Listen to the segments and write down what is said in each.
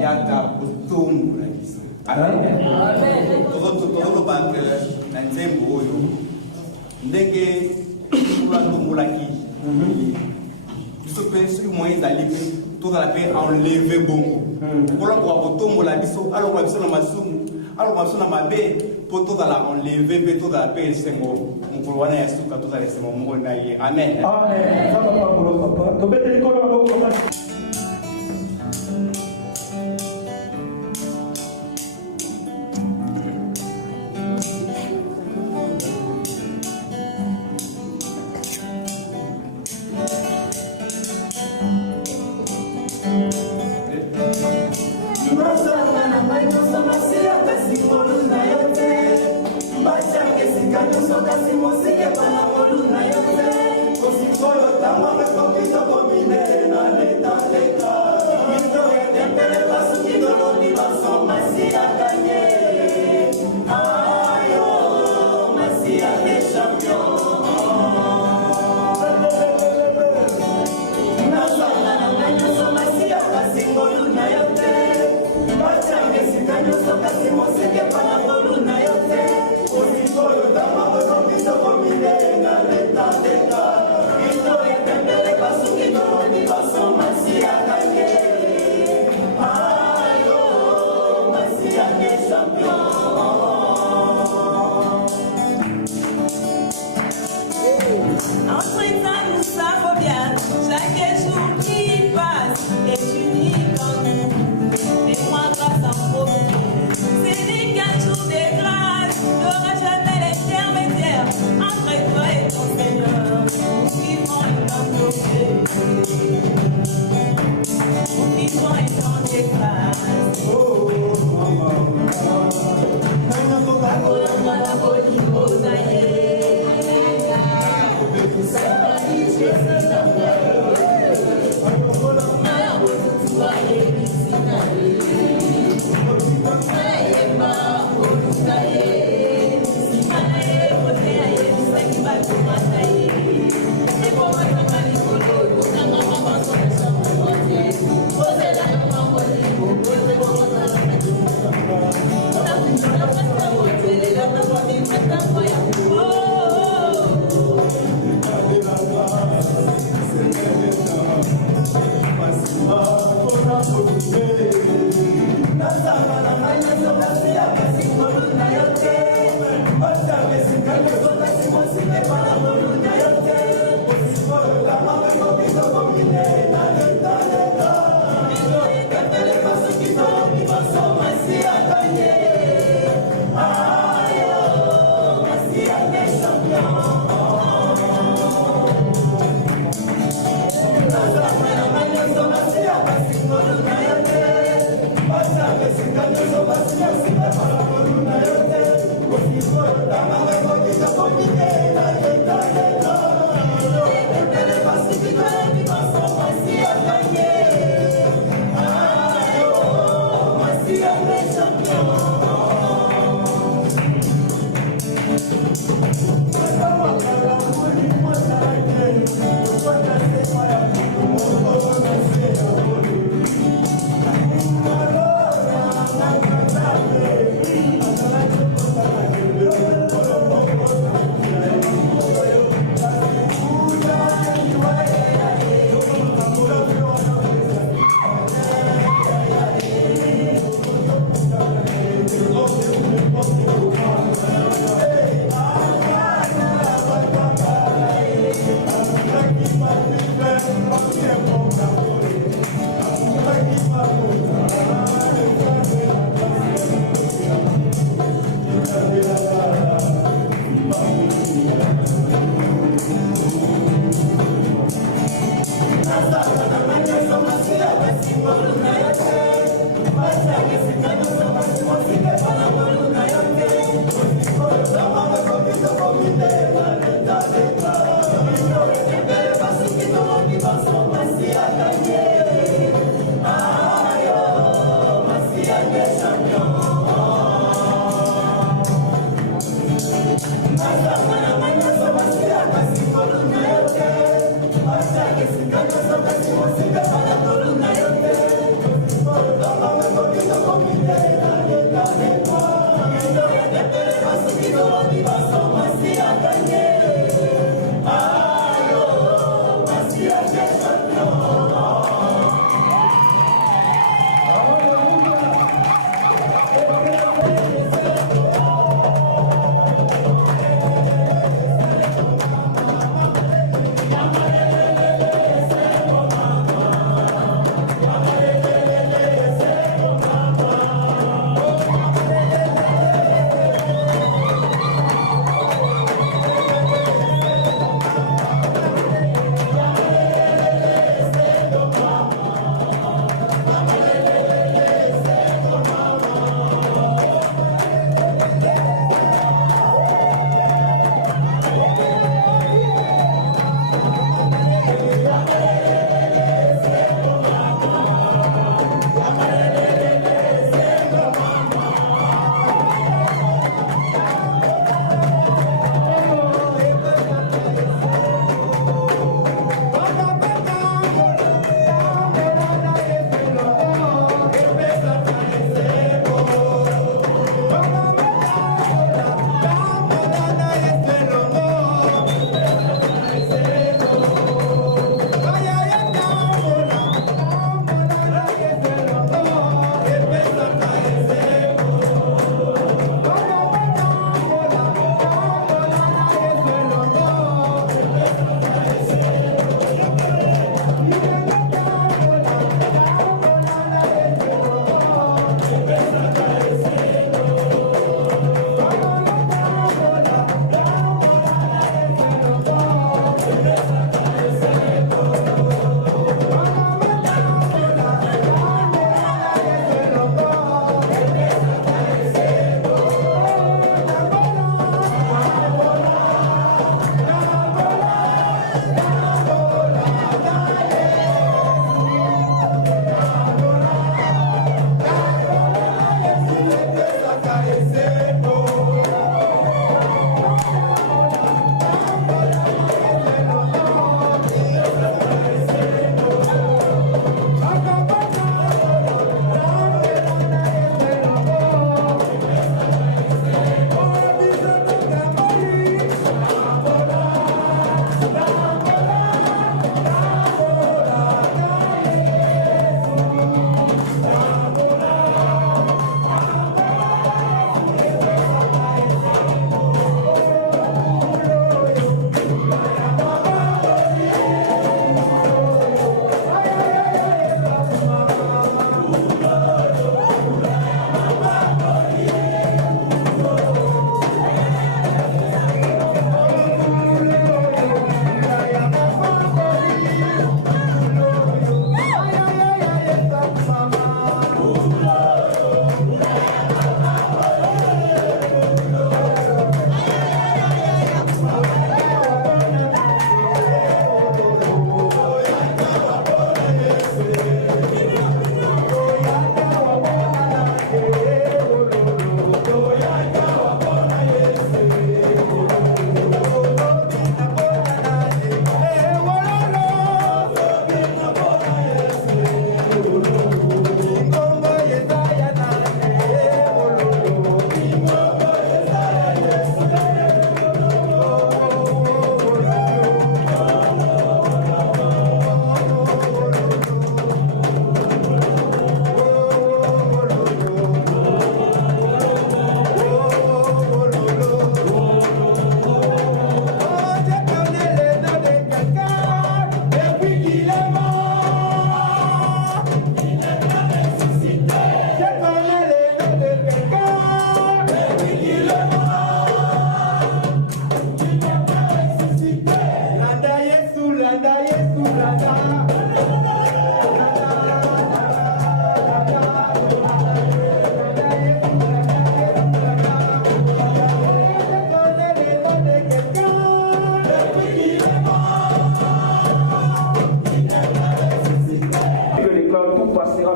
Yaka utumbu la kisa. Amen. Toto bantu na nzembo oyo. Ndenge kula tumbu la ki. Biso pe sur moyen d'alibi tout la paix enlever bongo. Kola ko tumbu la biso alors biso na masumu. Alors biso na mabe poto la enlever pe tout la paix sengo. Mukolo wana ya suka tout la sengo mo na ye. Amen. Amen. Samba papa. To bete ko na ko. Bacha que se cayó, so casi mosique para la columna, yo sé. Yes,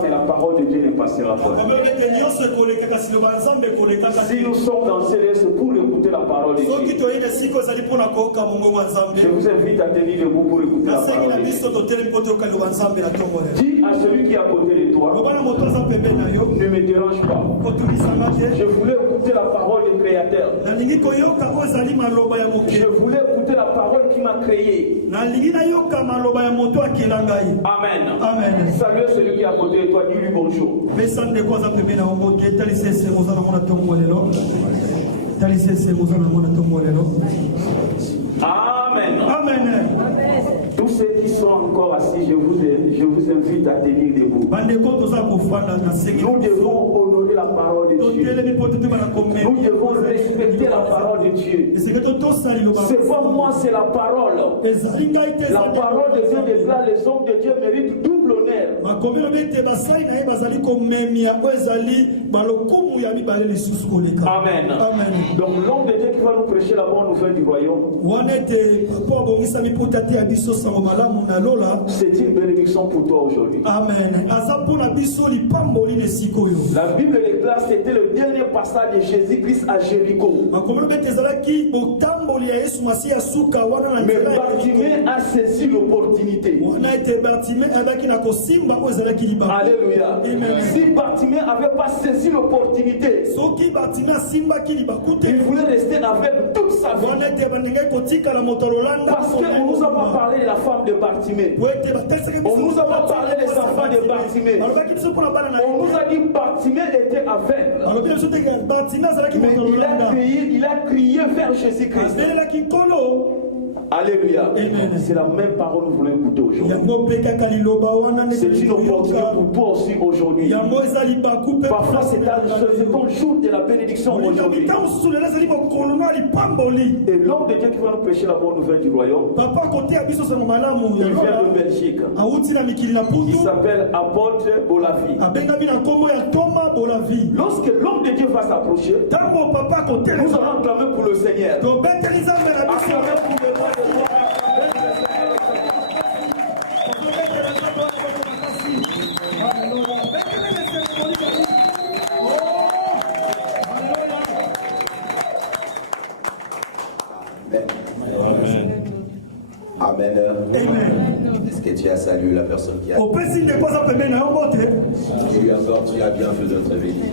Mais la parole de Dieu ne passera pas. Si nous sommes dans ces lieux, c'est pour écouter la parole de Dieu. Je vous invite à tenir debout pour écouter la parole de Dieu. Dis à celui qui est à côté de toi, ne me dérange pas. Je voulais écouter la parole du Créateur. Je voulais écouter la parole qui m'a créé. Amen. Amen. Salut celui qui est à côté de toi, dis-lui bonjour. Amen. Amen. Tous ceux qui sont encore assis, je vous invite à tenir debout. Nous devons honorer la parole de Dieu. Nous devons respecter la parole de Dieu. C'est pas moi, c'est la parole. La parole de Dieu déclare les hommes de Dieu méritent double honneur. Amen. Amen. Donc l'homme de Dieu qui va nous prêcher la bonne nouvelle du royaume, c'est une bénédiction pour toi aujourd'hui. Amen. La Bible déclare que c'était le dernier passage de Jésus-Christ à Jéricho. Mais Bartimée a saisi l'opportunité. Alléluia. Si Bartimée n'avait pas saisi l'opportunité, il voulait rester avec toute sa vie. Parce qu'on nous a pas parlé de la femme de Bartimée. On nous a pas parlé des enfants de Bartimée. On nous a dit Bartimée était aveugle. Mais il a crié vers Jésus-Christ. Alléluia. C'est la même parole que nous voulons écouter aujourd'hui. C'est une opportunité pour toi aussi aujourd'hui. Parfois c'est ton jour de la bénédiction aujourd'hui. Et l'homme de Dieu qui va nous prêcher la bonne nouvelle du royaume, il vient de Belgique. Il s'appelle Apôtre Bolavi. Lorsque l'homme de Dieu va s'approcher, nous allons acclamer pour le Seigneur. Acclamer pour le roi. Amen. Amen. Est-ce que tu as salué la personne qui a... Dis-lui encore, tu as bien fait de te réveiller.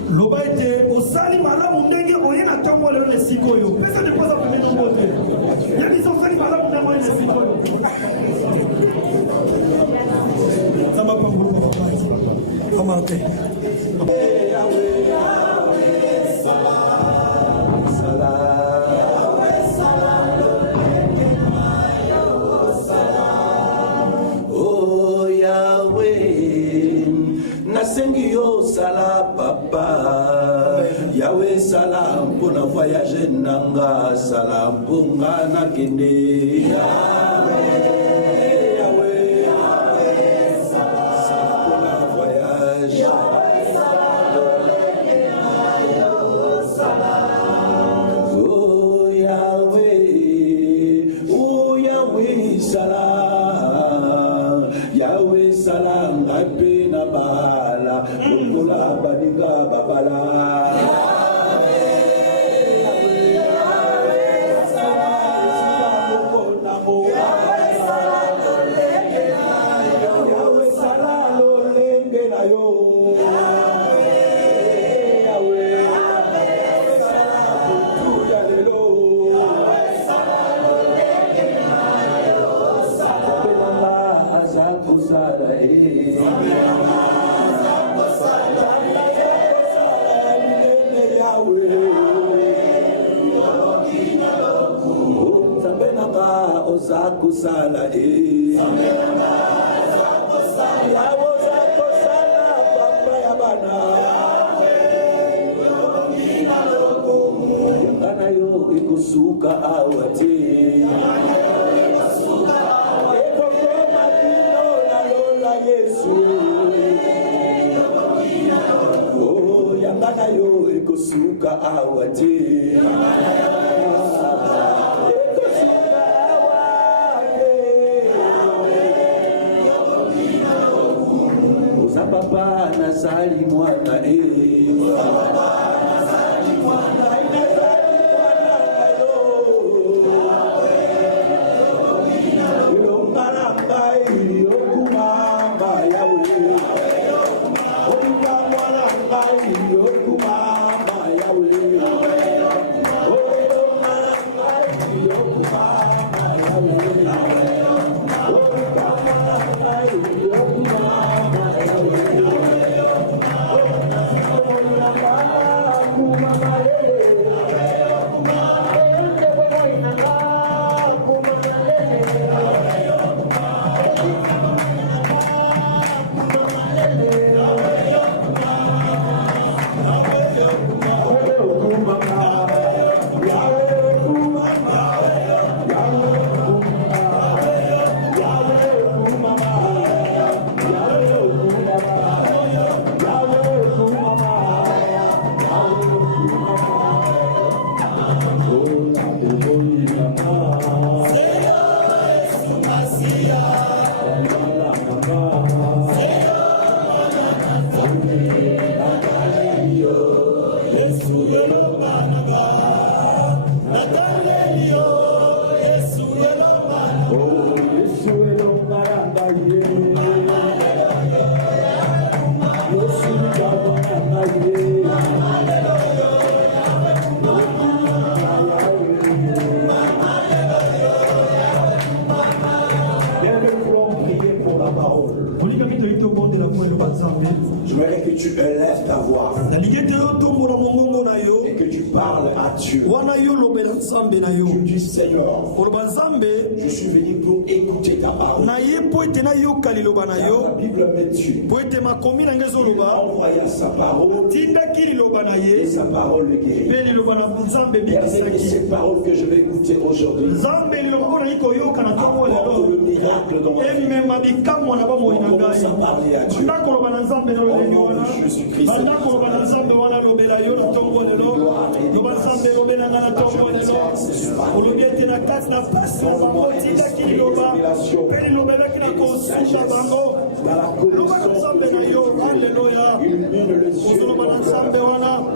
Sala papa Yahweh salam pour la voyage nanga salam pour ngana kende Yahweh salam pour la voyage oh Yahweh salam apena bala Mula badiga babala Kusala papa ya bana kana yo ikusuka awate awate papa nazali mwana J'aimerais que tu élèves ta voix et que tu parles à Dieu. Tu dis Seigneur, je suis venu pour écouter ta parole. La Bible met Dieu. Il a envoyé sa parole et sa parole le guérit. Et cette parole que je vais écouter aujourd'hui apporte le miracle dans ma vie. On commence à parler à Dieu. Au nom de Jésus-Christ.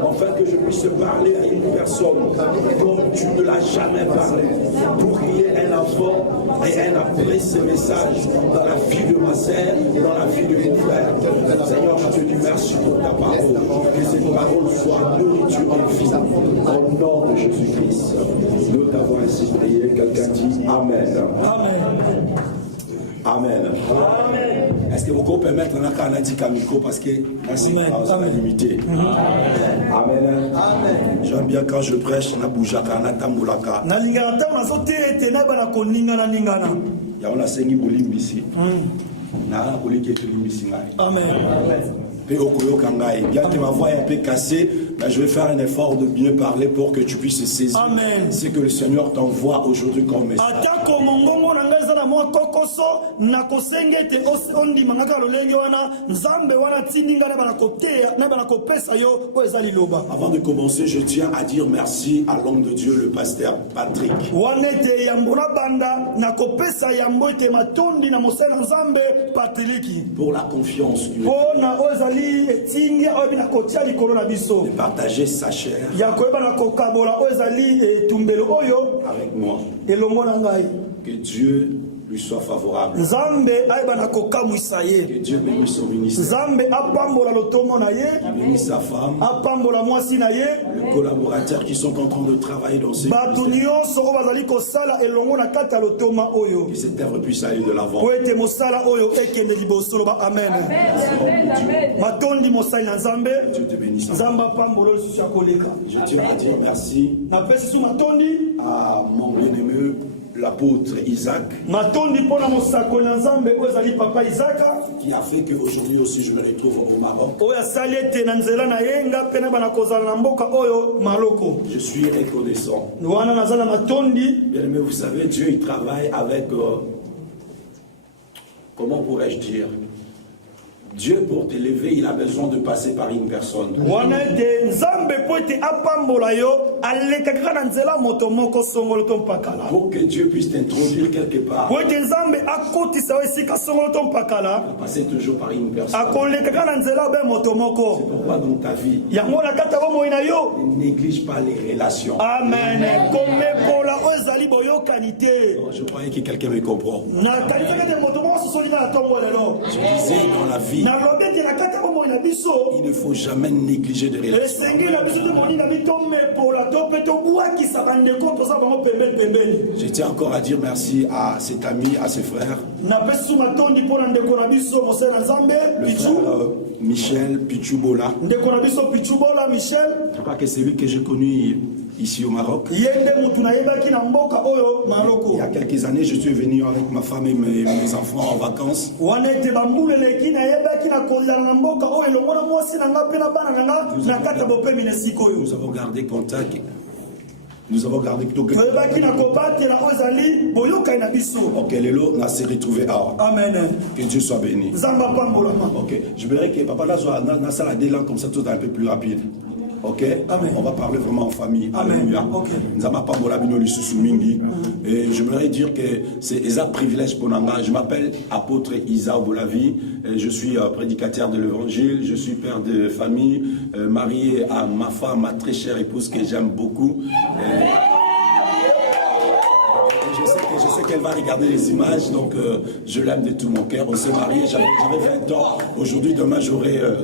Enfin que je puisse parler à une personne comme tu ne l'as jamais parlé, pour qu'il y ait un enfant et un après ce message dans la vie de ma sœur, dans la vie de mon frère. Seigneur, je te dis merci pour ta parole, que cette parole soit nourriture en vie, au nom de Jésus-Christ. Nous t'avons ainsi prié. Quelqu'un dit Amen. Amen. Amen. Amen. Est-ce que vous pouvez permettre un indique à micro parce que c'est limité. Amen. Amen. J'aime bien quand je prêche, na boujaka na tamulaka. Na lingana ta na sote ete na bana ko ningana ningana. Ya ona sengi bolimbisi. Na bolike tulimbisi ngai. Amen. Bien que ma voix est un peu cassée, mais je vais faire un effort de bien parler pour que tu puisses saisir ce que le Seigneur t'envoie aujourd'hui comme message. Avant de commencer, je tiens à dire merci à l'homme de Dieu, le pasteur Patrick. Pour la confiance qu'il de partager sa chair avec moi. Que Dieu lui soit favorable. Que Dieu bénisse son ministère. Qu'il bénisse sa femme. Les collaborateurs qui sont en train de travailler dans ces ministères. Que cette œuvre puisse aller de l'avant. Amen. Dieu te bénisse. Je tiens à dire merci à mon bien-aimé, l'apôtre Isaac, qui a fait qu'aujourd'hui aussi je me retrouve au Maroc. Je suis reconnaissant. Bien-aimé, vous savez, Dieu il travaille avec, comment pourrais-je dire, Dieu, pour t'élever, il a besoin de passer par une personne. Pour que Dieu puisse t'introduire quelque part, il va passer toujours par une personne. C'est pourquoi dans ta vie, ne néglige pas les relations. Amen. Je croyais que quelqu'un me comprend. Je disais dans la vie, il ne faut jamais négliger de relations. Je tiens encore à dire merci à cet ami, à ses frères. Le frère Michel Pichoubola. Je crois que c'est lui que j'ai connu ici au Maroc. Il y a quelques années, je suis venu avec ma femme et mes enfants en vacances. Nous avons gardé contact. Nous avons gardé contact. Ok, Lélo, on s'est retrouvé. Amen. Que Dieu soit béni. Ok, je verrai que Papa Lazwa n'a ça la délangue comme ça, tout un peu plus rapide. Ok, amen. On va parler vraiment en famille. Alléluia. Et je voudrais dire que c'est un privilège pour nous. Je m'appelle apôtre Isa Bolavi. Je suis prédicateur de l'évangile. Je suis père de famille, marié à ma femme, ma très chère épouse que j'aime beaucoup. Je sais qu'elle va regarder les images, donc je l'aime de tout mon cœur. On s'est mariés, j'avais 20 ans. Aujourd'hui, demain,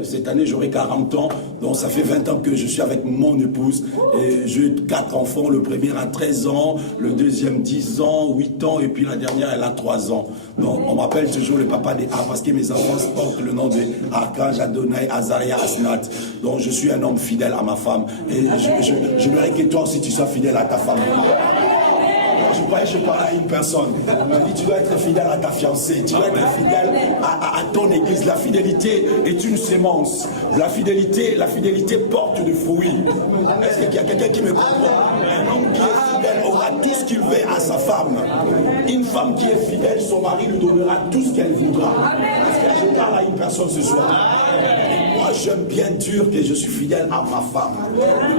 cette année, j'aurai 40 ans. Donc ça fait 20 ans que je suis avec mon épouse. Et j'ai 4 enfants. Le premier a 13 ans, le deuxième 10 ans, 8 ans, et puis la dernière, elle a 3 ans. Donc on m'appelle toujours le papa des A parce que mes enfants portent le nom de Archange, Adonai, Azaria, Asnat. Donc je suis un homme fidèle à ma femme. Et je voudrais que toi aussi tu sois fidèle à ta femme. Je croyais que je parlais à une personne. Il m'a dit, tu dois être fidèle à ta fiancée, tu dois être fidèle à ton église. La fidélité est une sémence. La fidélité porte du fruit. Est-ce qu'il y a quelqu'un qui me comprend? Un homme qui est fidèle aura tout ce qu'il veut à sa femme. Une femme qui est fidèle, son mari lui donnera tout ce qu'elle voudra. Est-ce que je parle à une personne ce soir? Moi, j'aime bien dire que je suis fidèle à ma femme.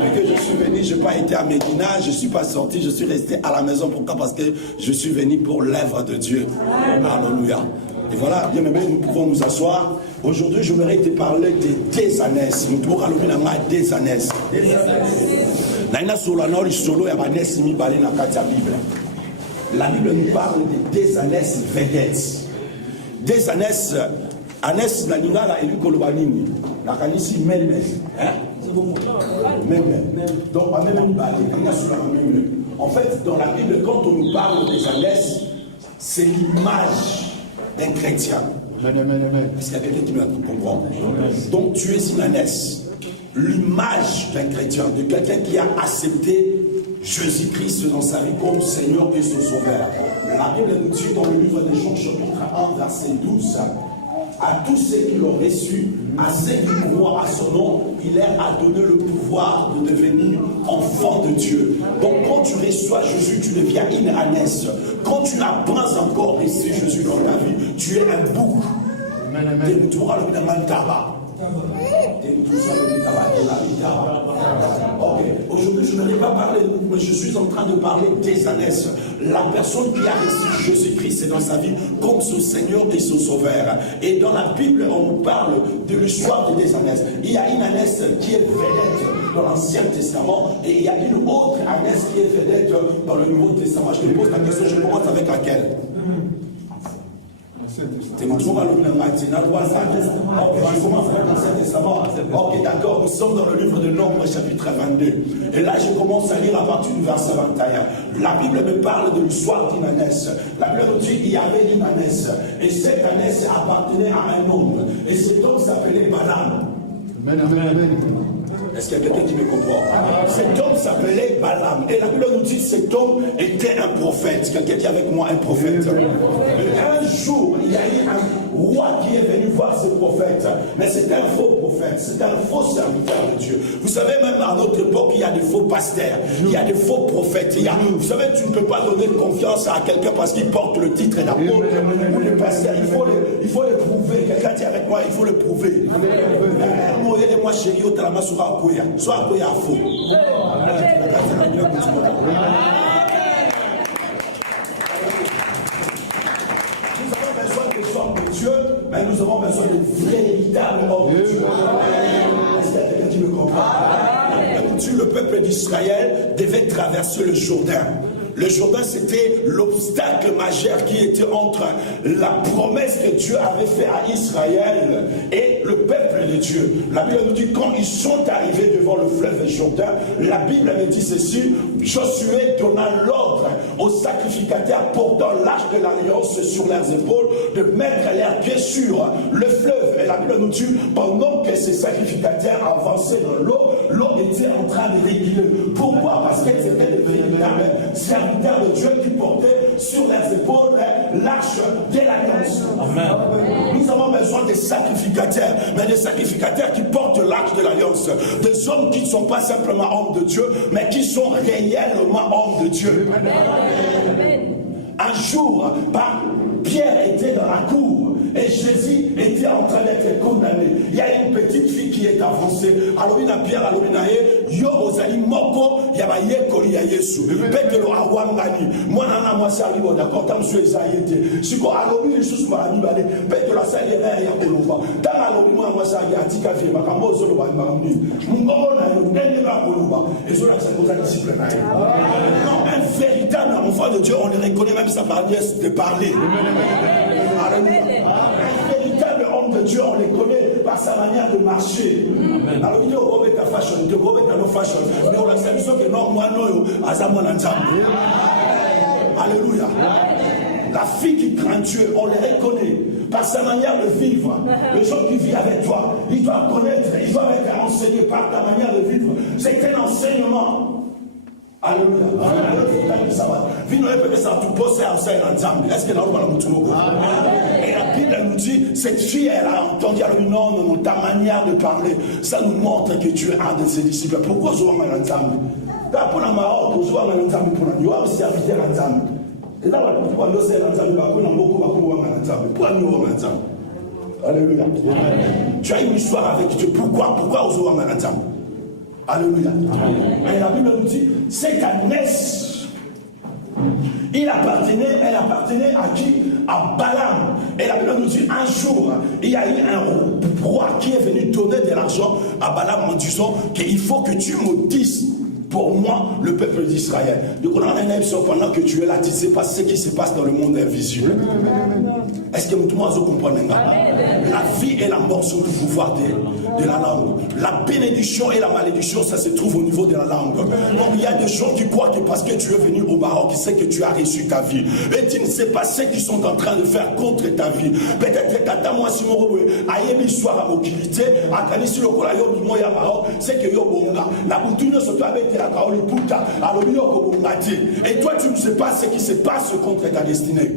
Depuis que je suis venu, je n'ai pas été à Médina, je ne suis pas sorti, je suis resté à la maison. Pourquoi? Parce que je suis venu pour l'œuvre de Dieu. Alléluia. Et voilà, bien aimé, nous pouvons nous asseoir. Aujourd'hui, je voudrais te parler de des années. Nous devons aller des années. La Bible nous parle de des années vedettes. Des années. Anes na lingala et Kolobanini. La kanisi même. Donc, en fait, dans la Bible, quand on nous parle des Anès, c'est l'image d'un chrétien. Est-ce qu'il y a quelqu'un qui me comprend? Donc, tu es une Anès. L'image d'un chrétien, de quelqu'un qui a accepté Jésus-Christ dans sa vie comme Seigneur et son Sauveur. La Bible nous dit dans le livre des Jean, chapitre 1, verset 12. À tous ceux qui l'ont reçu, à ceux qui croient à son nom, il leur a donné le pouvoir de devenir enfant de Dieu. Donc quand tu reçois Jésus, tu deviens une ânesse. Quand tu n'as pas encore reçu Jésus dans ta vie, tu es un bouc. Aujourd'hui, je n'allais pas parler, mais je suis en train de parler des ânesses. La personne qui a reçu Jésus-Christ dans sa vie comme son Seigneur et son Sauveur. Et dans la Bible, on nous parle de l'histoire des ânesses. Il y a une ânesse qui est vedette dans l'Ancien Testament et il y a une autre ânesse qui est vedette dans le Nouveau Testament. Je te pose la question, je commence avec laquelle? Ok, d'accord, nous sommes dans le livre de Nombre, chapitre 22. Et là, je commence à lire à partir du verset 21. La Bible me parle de l'histoire d'une ânesse. La Bible nous dit qu'il y avait une ânesse. Et cette ânesse appartenait à un homme. Et cet homme s'appelait Balaam. Amen, amen, amen. Est-ce qu'il y a quelqu'un qui me comprend? Cet homme s'appelait Balaam. Et la Bible nous dit que cet homme était un prophète. Quelqu'un qui est avec moi, un prophète. Un jour, il y a eu un roi qui est venu voir ce prophète. Mais c'est un faux prophète. C'est un faux serviteur de Dieu. Vous savez, même à notre époque, il y a des faux pasteurs. Il y a des faux prophètes. Vous savez, tu ne peux pas donner confiance à quelqu'un parce qu'il porte le titre d'apôtre ou de pasteur. Il faut le prouver. quelqu'un dit avec moi, il faut le prouver. Moi, chérie, au talama sera Akoya. Soit Akoya faux. Dieu, mais nous avons besoin de véritables hommes de Dieu. Est-ce qu'il y a quelqu'un qui me comprend? Le peuple d'Israël devait traverser le Jourdain. Le Jourdain, c'était l'obstacle majeur qui était entre la promesse que Dieu avait faite à Israël et le peuple de Dieu. La Bible nous dit, quand ils sont arrivés devant le fleuve Jourdain, la Bible me dit ceci, Josué donna l'ordre aux sacrificateurs portant l'arche de l'alliance sur leurs épaules de mettre leurs pieds sur le fleuve. Et la Bible nous dit, pendant que ces sacrificateurs avançaient dans l'eau, l'eau était en train de réguler. Pourquoi? Parce que c'était des véritables serviteurs de Dieu qui portaient sur leurs épaules l'arche de l'alliance. Nous avons besoin des sacrificateurs, mais des sacrificateurs qui portent l'arche de l'alliance. Des hommes qui ne sont pas simplement hommes de Dieu, mais qui sont réellement hommes de Dieu. Un jour, Pierre était dans la cour et Jésus était en train d'être condamné. Il y a une petite fille qui est avancée. Alors il a Pierre, alors il a yo ozali moko ya ba yekoli ya Yesu. Petelo awangani. Moi nana moi sali bo d'accord tam so ezayete. Siko alobi lisusu ba ni bale. Petelo sali ya koloba. Dans alobi moi sali atika vie makambo zo lo ba ngamni. Mungo na yo ndenge ba koloba. Ezo la sa disciple na yo. Non, un véritable enfant de Dieu, on le reconnaît même sa manière de parler. Alléluia. Un véritable homme de Dieu, on les connaît par sa manière de marcher. Alors il dit au ta fashion, il dit au ta fashion. Mais on a l'impression que non, moi non, azamo l'ensemble. Alléluia. La fille qui craint Dieu, on les reconnaît par sa manière de vivre. Les gens qui vivent avec toi, ils doivent connaître, ils doivent être enseignés par ta manière de vivre. C'est un enseignement. Alléluia. Est-ce que et la Bible nous dit, cette fille, elle a entendu, elle non, non, ta manière de parler, ça nous montre que tu es un de ses disciples. Pourquoi je vois un ensemble? Pour la Maroc, je vois un ensemble pour la New York, c'est habité l'ensemble. Et là, pourquoi nous sommes ensemble? Pourquoi nous sommes ensemble? Alléluia. Tu as une histoire avec Dieu. Pourquoi nous sommes ensemble? Alléluia. Et la Bible nous dit, c'est qu'Agnès, elle appartenait à qui? À Balaam. Et la Bible nous dit, un jour, il y a eu un roi qui est venu donner de l'argent à Balaam en disant qu'il faut que tu maudisses pour moi le peuple d'Israël. Donc on a un émission pendant que tu es là, tu ne sais pas ce qui se passe dans le monde invisible. Est-ce que tout le monde comprend? La vie et la mort sont le pouvoir de la langue. La bénédiction et la malédiction, ça se trouve au niveau de la langue. Donc il y a des gens qui croient que parce que tu es venu au Maroc, ils savent que tu as reçu ta vie. Et tu ne sais pas ce qu'ils sont en train de faire contre ta vie. Peut-être que tata moi si mon aïe histoire à mobilité, à Kanisi le Kolayo du Moya Maroc, c'est que yo bonga. La boutoune se doit mettre la kaoli puta, à l'obio et toi tu ne sais pas ce qui se passe contre ta destinée.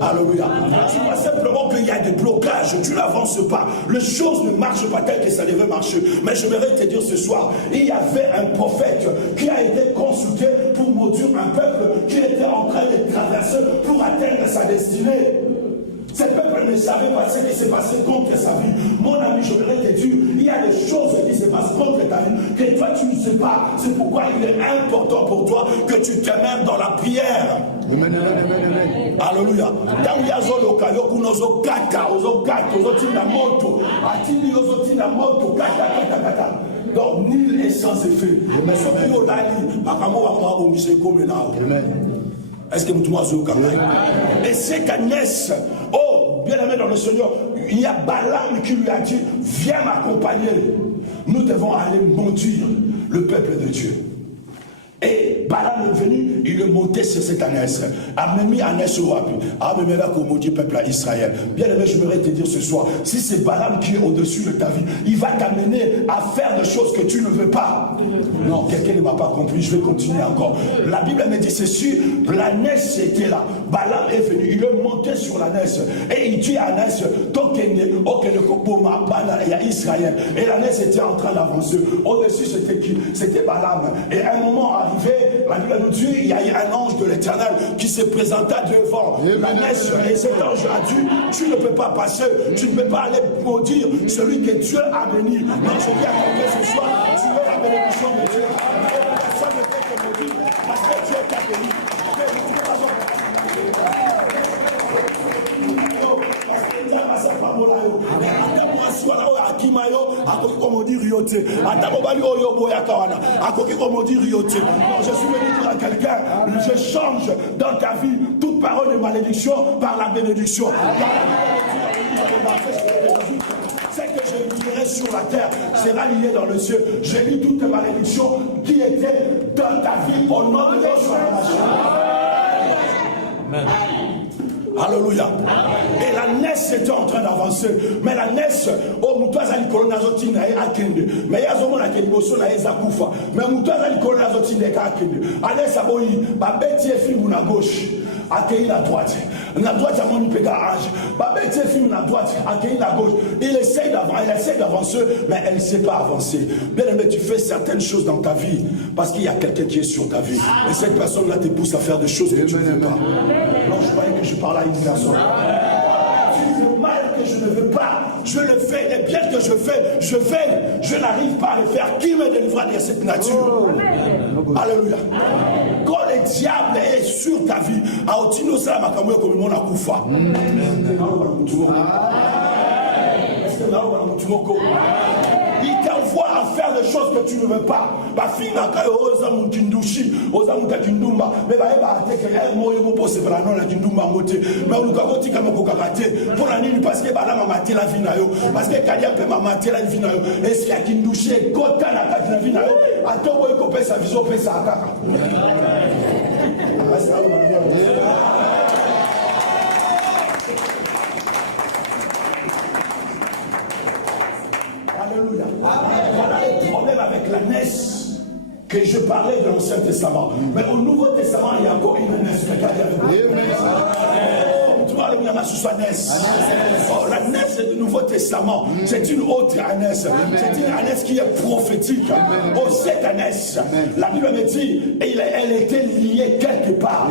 Alléluia. Tu vois simplement qu'il y a des blocages, tu n'avances pas. Les choses ne marchent pas telles que ça devait marcher. Mais je voudrais te dire ce soir, il y avait un prophète qui a été consulté pour maudire un peuple qui était en train de traverser pour atteindre sa destinée. Ce peuple ne savait pas ce qui s'est passé contre sa vie. Mon ami, je voudrais te dire, il y a des choses qui se passent contre ta vie que toi tu ne sais pas. C'est pourquoi il est important pour toi que tu te mettes dans la prière. Alléluia. Donc nul est sans effet. Mais ce que vous est-ce que vous et c'est qu'Agnès, oh, bien aimé dans le Seigneur, il y a Balaam qui lui a dit, viens m'accompagner. Nous devons aller maudire le peuple de Dieu. Et Balaam est venu, il est monté sur cette Agnès. A mis Agnès au Wapi. A mis là qu'on maudit le peuple à Israël. Bien aimé, je voudrais te dire ce soir, si c'est Balaam qui est au-dessus de ta vie, il va t'amener à faire des choses que tu ne veux pas. Non, quelqu'un ne m'a pas compris, je vais continuer encore. La Bible me dit ceci, l'Agnès était là. Balaam est venu, il est monté sur l'ânesse et il dit à l'ânesse, il y a Israël. Et l'ânesse était en train d'avancer. Au-dessus, c'était qui? C'était Balaam. Et à un moment arrivé, la Bible nous dit, il y a eu un ange de l'Éternel qui se présenta devant l'ânesse. Et cet ange a dit, tu ne peux pas passer, tu ne peux pas aller maudire celui que Dieu a béni. Donc je dis à quelqu'un ce soir, tu veux la bénédiction de Dieu. Personne ne peut te maudire parce que Dieu t'a béni. Je suis venu dire à quelqu'un, je change dans ta vie toute parole de malédiction par la bénédiction. Ce que je dirai sur la terre sera lié dans le ciel. J'ai mis toutes les malédictions qui étaient dans ta vie au nom de Dieu. Amen. Alléluia. Et la NES était en train d'avancer. Mais la NES, oh, Moutouaza Nicolas Zotine a Akende. Mais il y a Zomon à Keniboso na Ezakufa. Mais Moutouaza Nicolas Zotine a Akende. Alès Aboyi, Babeti et film à gauche, accueilli la droite. La droite a mon péga âge. Babeti et film à droite, accueilli la gauche. Il essaie d'avancer, mais elle ne sait pas avancer. Bien aimé, tu fais certaines choses dans ta vie parce qu'il y a quelqu'un qui est sur ta vie. Et cette personne-là te pousse à faire des choses que tu ne veux pas. Non, je croyais que je parlais à une personne. Le mal que je ne veux pas, je le fais. Et bien que je fais, je n'arrive pas à le faire. Qui me délivrera de cette nature? Alléluia. Quand le diable est sur ta vie, il t'envoie à faire des choses que tu ne veux pas. Mais parce que la vie parce que la vie est-ce qu'il y a Kindouchi et Kota la vie à toi il faut sa vision ça Alléluia. Voilà le problème avec la NES que je parlais de l'Ancien Testament. Mais au Nouveau Testament, il y a encore une NES. La NES du Nouveau Testament, c'est une autre NES. C'est une NES qui est prophétique. Oh, cette NES, la Bible me dit, elle était liée quelque part.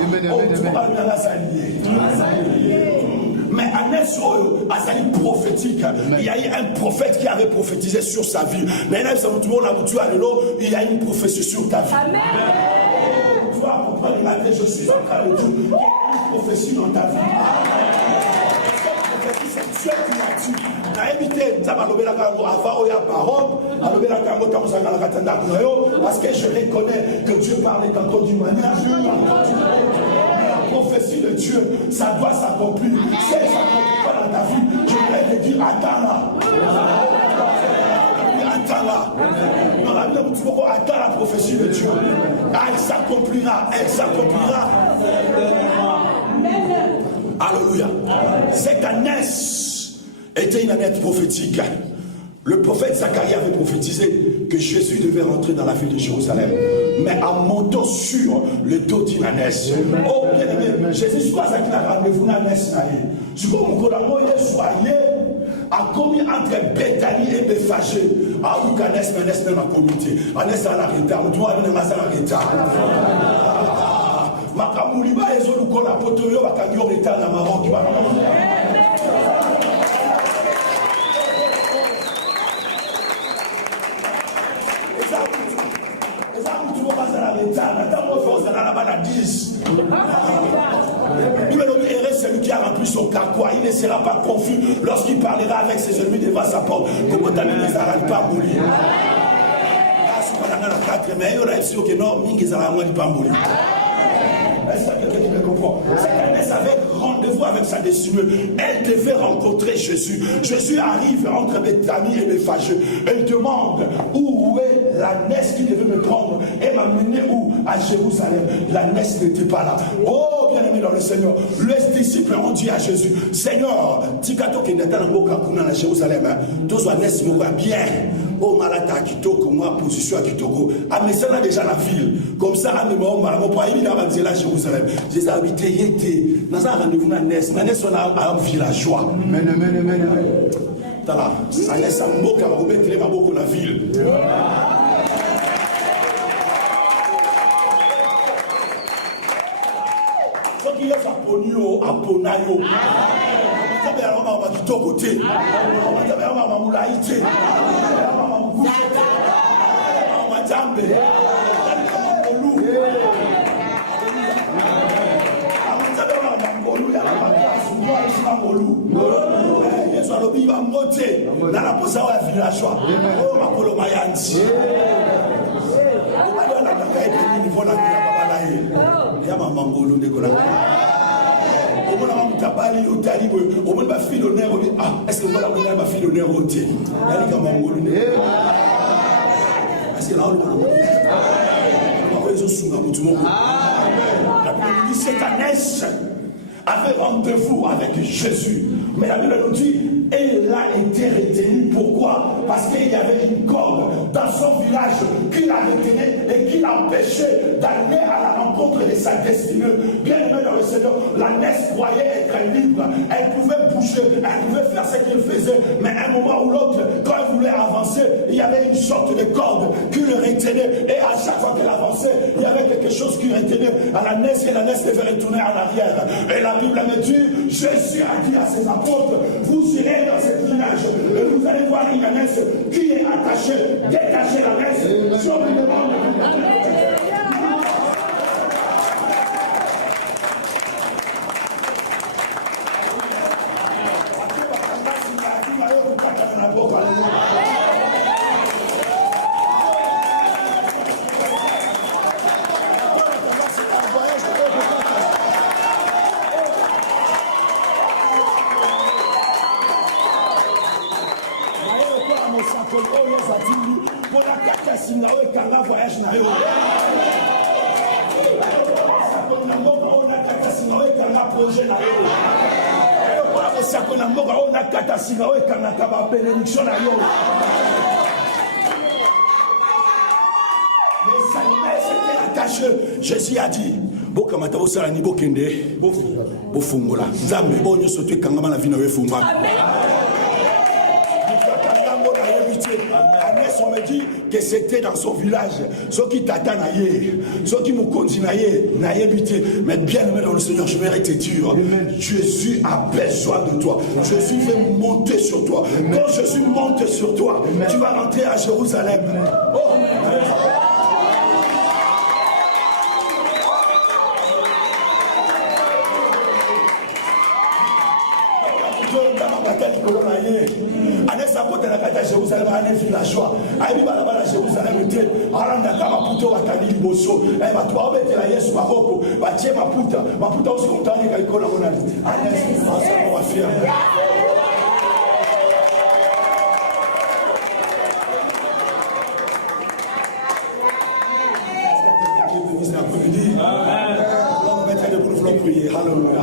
Mais Anès Azali prophétique. Il y a eu un prophète qui avait prophétisé sur sa vie. Mais il y a une prophétie sur ta vie. Amen. Tu vas comprendre, je suis en train de dire qu'il y a une prophétie dans ta vie. Cette prophétie, c'est Dieu qui l'a dit. Parce que je reconnais que Dieu parlait tantôt d'une manière, prophétie de Dieu, ça doit s'accomplir. Si ça ne s'accomplit pas dans ta vie, je voudrais te dire, attends-la. Attends-la. Dans la Bible, tu peux attendre la prophétie de Dieu. Elle s'accomplira. Elle s'accomplira. Alléluia. Cette année était une année prophétique. Le prophète Zacharie avait prophétisé que Jésus devait rentrer dans la ville de Jérusalem, mais en montant sur le dos d'une ânesse. Oh, bien aimé, Jésus soit à la rendez-vous dans l'ânesse. Je crois que mon collaborateur soit a commis entre Bethanie et Bethphagée. Ah oui, qu'Anès, mais Anès même a comité. Anès a l'arrêté. On doit aller dans l'arrêté. Makamouliba et Zoluko la potoyo va kanyo l'état dans Maroc. Celui qui a rempli son carquois, il ne sera pas confus lorsqu'il parlera avec ses ennemis devant sa porte. Comment t'as mis les arabes pas mourir? Mais il y aura sûr que non, Mingi arabes pas mourir. Est-ce que quelqu'un qui me comprend? Cette année avait rendez-vous avec sa destinée. Elle devait rencontrer Jésus. Jésus arrive entre Bethanie et Bethphagée. Elle demande où est la NES qui devait me prendre et m'amener où? À Jérusalem. La NES n'était pas là. Oh, bien aimé, bien-aimé dans le Seigneur, les disciples ont dit à Jésus, Seigneur, Tikato qui n'est pas à Jérusalem, tous va naître bien, oh malata kitoko, moi position à Kitoko, ah mais ça là déjà la ville, comme ça, ah mais moi, mon point, il a dit à Jérusalem, j'ai habité, il était, dans un rendez-vous à Ness, mais Ness on a un villageois. Tala, ça laisse un mot qui va remettre les maboko dans la ville. Ce qui est à Ponyo, à Ponayo. On va dire on va du tout côté. On va dire on va moulaïté. On va jambe. Il va monter dans la position de villageois. Oh, ma polo mayanti. Il y a ma mangolo de Gola. Au moins, on a tabali au talibou. Au moins, ma fille d'honneur. Ah, est-ce que vous avez ma fille d'honneur au thé? Il y a des mangolo. Est-ce que là, on va sous la boutique. La Bible dit cette année avait rendez-vous avec Jésus. Mais la Bible nous dit, et il a été retenu. Pourquoi? Parce qu'il y avait une corde dans son village qui l'a retenu et qui l'empêchait d'aller à la rencontre de sa destinée. Bien aimé dans le Seigneur, la Ness croyait être libre. Elle pouvait bouger, elle pouvait faire ce qu'elle faisait. Mais à un moment ou l'autre, quand elle voulait avancer, il y avait une sorte de corde qui le retenait. Et à chaque fois qu'elle avançait, il y avait quelque chose qui retenait à la Ness et la Ness devait retourner en arrière. Et la Bible me dit, Jésus a dit à ses apôtres, vous irez dans ce village et vous allez voir une ânesse qui est attachée, détachez la ânesse sur le devant de vous. Jésus a dit, on me dit que c'était dans son village. Ceux qui t'attendent ailleurs, ceux qui me continuent ailleurs, mais bien aimé dans le Seigneur, je vais te dire, Jésus a besoin de toi. Jésus veut monter sur toi. Quand Jésus monte sur toi, tu vas rentrer à Jérusalem. Oh, Jérusalem a un villageois. Aïe, balabala Jérusalem était. Aranda kama puto watani liboso. Eh, batwa obete la Yesu bakoko. Batie maputa. Maputa aussi kontani kaikola monani. Agnès, on va faire. On va mettre les boules, nous prier. Alléluia.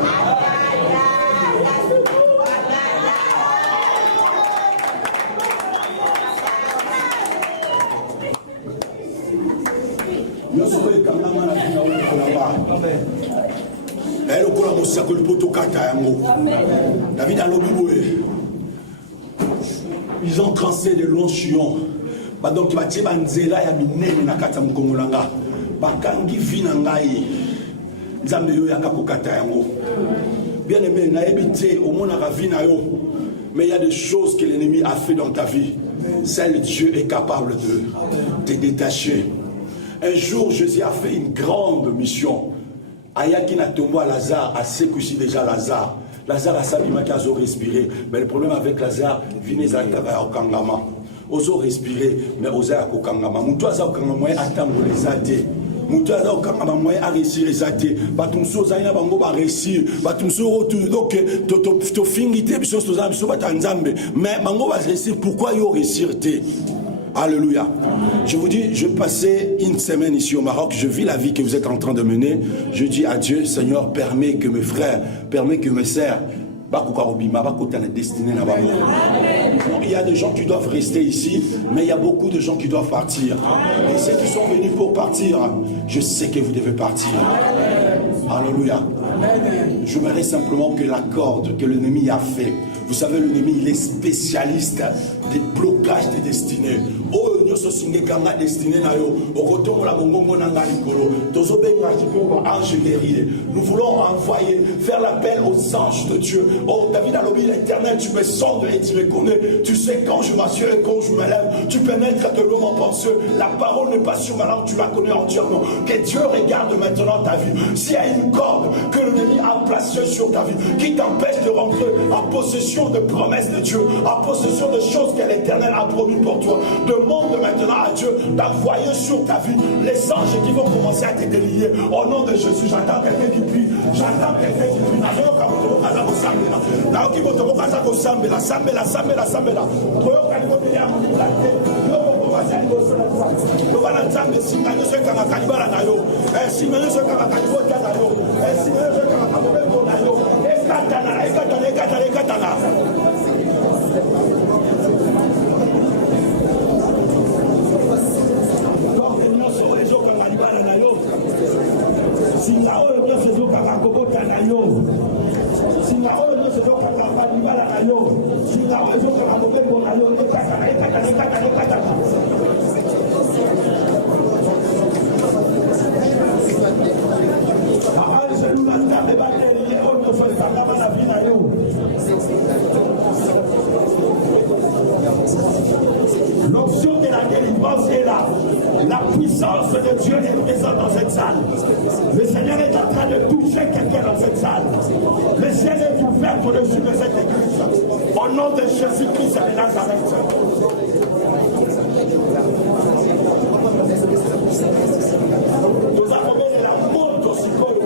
Ils ont trancé de longs chions. Donc, ils ont dit bien aimé, mais il y a des choses que l'ennemi a fait dans ta vie. Celle Dieu est capable de te détacher. Un jour, Jésus a fait une grande mission. Ayaki na tombo à Lazare, à Sekouchi déjà Lazare. Lazare a sabima qui a respiré. Mais le problème avec Lazare, vine zakara au kangama. Ozo respirer, mais ozo ya kokangama. Mutu aza okangama moye atambo les athées. Mutu aza okangama moye a réussir les athées. Batumso zaina bango ba réussir. Batumso rotu donc to fingité biso to za biso batanzambe. Mais bango va réussir. Pourquoi yo réussir té? Alléluia. Je vous dis, je passais une semaine ici au Maroc, je vis la vie que vous êtes en train de mener. Je dis à Dieu, Seigneur, permets que mes frères, permets que mes sœurs, il y a des gens qui doivent rester ici, mais il y a beaucoup de gens qui doivent partir. Et ceux qui sont venus pour partir, je sais que vous devez partir. Alléluia. Je voudrais simplement que la corde que l'ennemi a fait, vous savez, l'ennemi, il est spécialiste des blocages des destinées. Oh, nous sommes destinés à nous voulons envoyer, faire l'appel aux anges de Dieu. Oh, David a dit, l'Éternel, tu me sondes et tu me connais. Tu sais quand je m'assieds et quand je me lève. Tu pénètres de l'homme en pensée. La parole n'est pas sur ma langue, tu la connais entièrement. Que Dieu regarde maintenant ta vie. S'il y a une corde que l'ennemi a placée sur ta vie, qui t'empêche de rentrer en possession de promesses de Dieu, en possession de choses que l'Éternel a promis pour toi, demande maintenant à Dieu d'envoyer sur ta vie les anges qui vont commencer à te délier. Au nom de Jésus, j'entends quelqu'un qui prie. J'entends quelqu'un qui prie. L'option de la délivrance est là. La puissance de Dieu est présente dans cette salle. Le Seigneur est en train de toucher quelqu'un dans cette salle. Le ciel est ouvert au-dessus de cette église. Au nom de Jésus-Christ de Nazareth. Nous avons mis la porte au Sikoyo.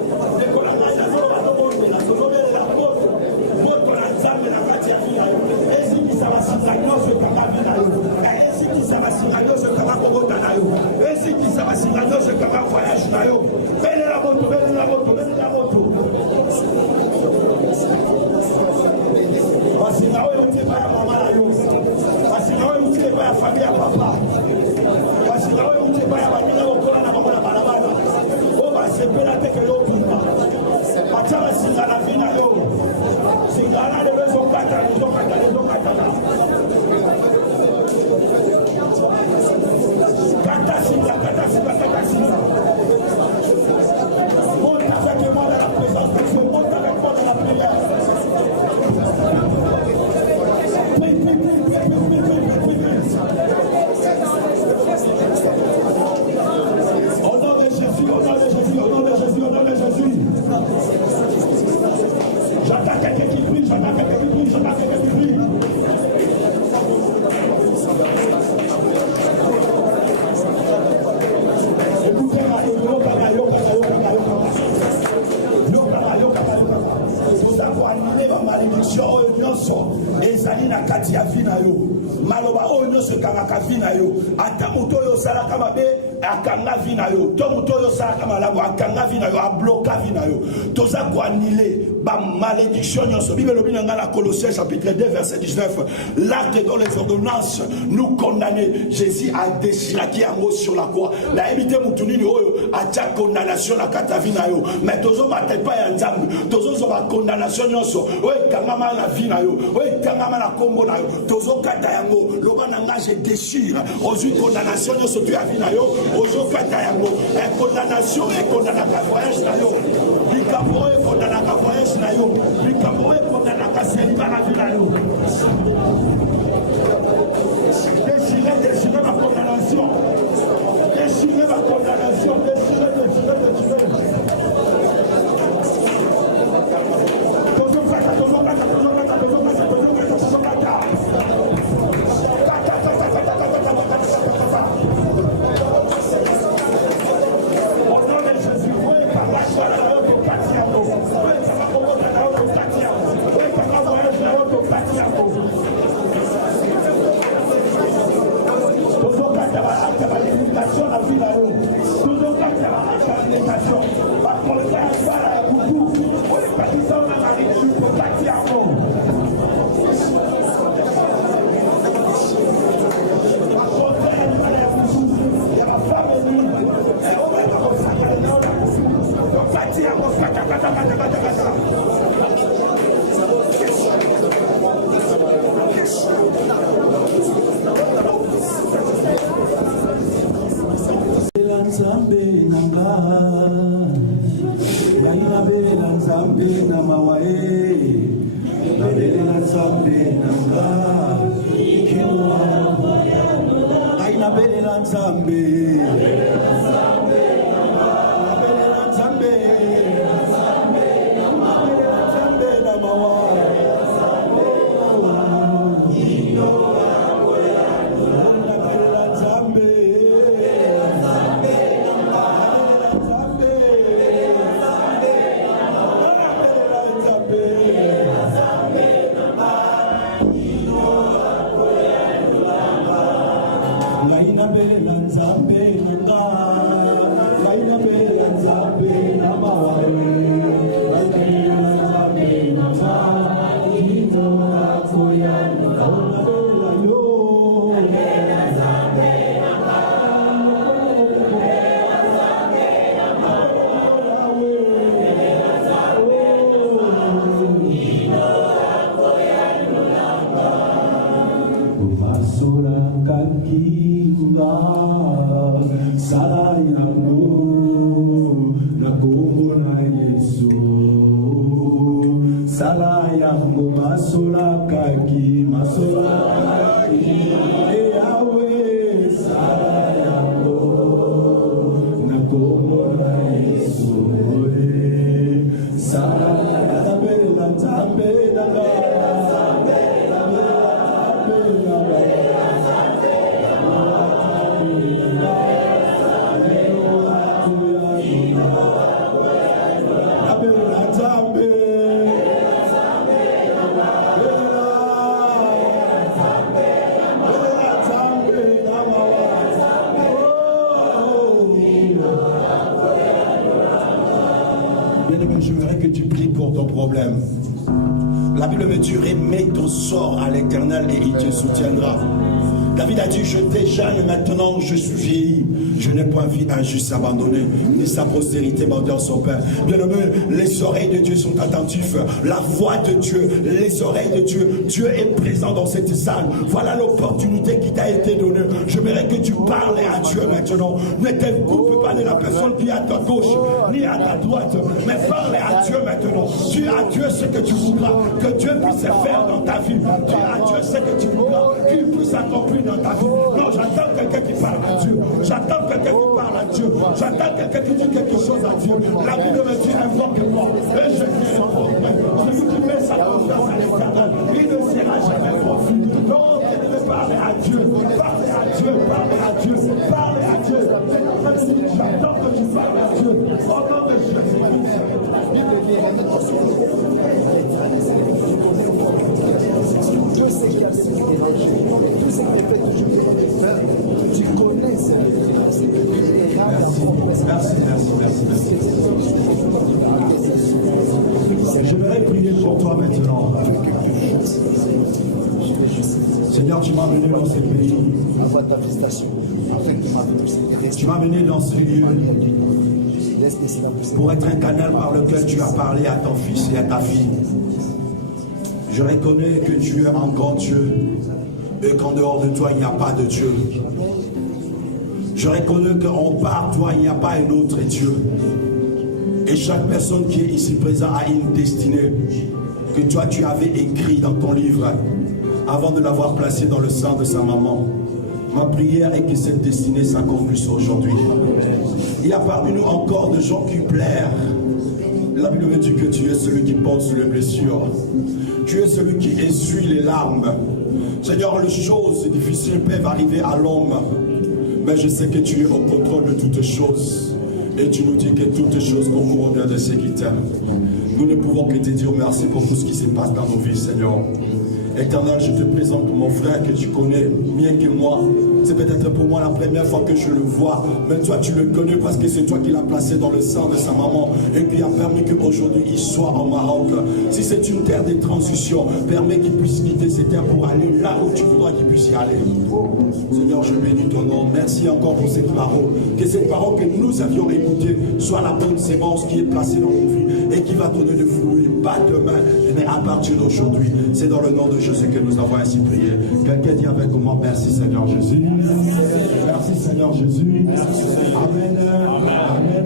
Maloba oyo nyonso kangaka vina yo ata moto oyo osalaka mabe akanga vina yo to moto oyo osalaka malamu akanga vina yo abloka vina yo toza koanile ba malédiction nyonso. Bible lobi nanga na Colossiens chapitre 2 verset 19, l'acte dans les ordonnances nous condamner. Jésus a déchiré yango sur la croix. La évité mutunini oyo atia condamnation na kata vina yo mais tozo batay pa ya nzambe tozo zo ba condamnation nyonso oyo kangama na vina yo oyo kangama na kombo na yo tozo kata yango loba nanga je déchire ozu condamnation nyonso tu ya vina yo ozo kata yango condamnation et condamnation voyage na yo likambo e condamnation voyage na yo likambo e condamnation célibat na vina yo déchirer ma condamnation déchirer ma condamnation déchirer J'aimerais que tu pries pour ton problème. La Bible me dit, remets ton sort à l'Éternel et il te soutiendra. David a dit, je déjeune maintenant, je suis vieilli. Je n'ai point vu un juste abandonné, ni sa postérité mendiant son père. Bien-aimé, les oreilles de Dieu sont attentives. La voix de Dieu, les oreilles de Dieu. Dieu est présent dans cette salle. Voilà l'opportunité qui t'a été donnée. J'aimerais que tu parles à Dieu maintenant. Ne t'écoute pas de la personne qui est à ta gauche, ni à ta droite. Mais parle à Dieu maintenant. Dis à Dieu ce que tu voudras. Que Dieu puisse faire dans ta vie. Dis à Dieu ce que tu voudras. Qu'il puisse accomplir dans ta vie. Non, j'attends quelqu'un qui parle à Dieu. J'attends quelqu'un qui parle à Dieu. J'attends quelqu'un qui dit quelque chose à Dieu. La Bible me dit, invoque-moi. Et je lui répondrai. Celui qui met sa confiance à l'Éternel, il ne sera jamais confus. Donc, il veut parler à Dieu. Parlez à Dieu. Parlez à Dieu. Parlez à Dieu. J'attends que tu parles à Dieu. Au nom de Jésus-Christ. Dieu sait qu'il y a ce qui est dérangé. Tout ce qui est fait que je peux faire, tu connais ce qui est dérangé. Merci. J'aimerais prier pour toi maintenant. Seigneur, tu m'as mené dans ce pays. Tu m'as mené dans ce lieu pour être un canal par lequel tu as parlé à ton fils et à ta fille. Je reconnais que tu es un grand Dieu et qu'en dehors de toi, il n'y a pas de Dieu. Je reconnais qu'en part de toi, il n'y a pas un autre Dieu. Et chaque personne qui est ici présente a une destinée que toi, tu avais écrit dans ton livre avant de l'avoir placé dans le sein de sa maman. Ma prière est que cette destinée s'accomplisse aujourd'hui. Il y a parmi nous encore des gens qui pleurent. La Bible me dit que tu es celui qui porte sur les blessures. Tu es celui qui essuie les larmes. Seigneur, les choses difficiles peuvent arriver à l'homme. Mais je sais que tu es au contrôle de toutes choses. Et tu nous dis que toutes choses concourent bien de ceux qui t'aiment. Nous ne pouvons que te dire merci pour tout ce qui se passe dans nos vies, Seigneur. Éternel, je te présente mon frère que tu connais mieux que moi. C'est peut-être pour moi la première fois que je le vois. Mais toi, tu le connais parce que c'est toi qui l'as placé dans le sang de sa maman et qui a permis qu'aujourd'hui il soit en Maroc. Si c'est une terre de transition, permets qu'il puisse quitter cette terre pour aller là où tu voudras qu'il puisse y aller. Seigneur, je bénis ton nom. Merci encore pour cette parole. Que cette parole que nous avions écoutée soit la bonne sémence qui est placée dans nos vies et qui va donner de fruits, pas demain, mais à partir d'aujourd'hui. C'est dans le nom de Jésus que nous avons ainsi prié. Quelqu'un dit avec moi, merci Seigneur Jésus. Merci Seigneur Jésus. Amen. Amen.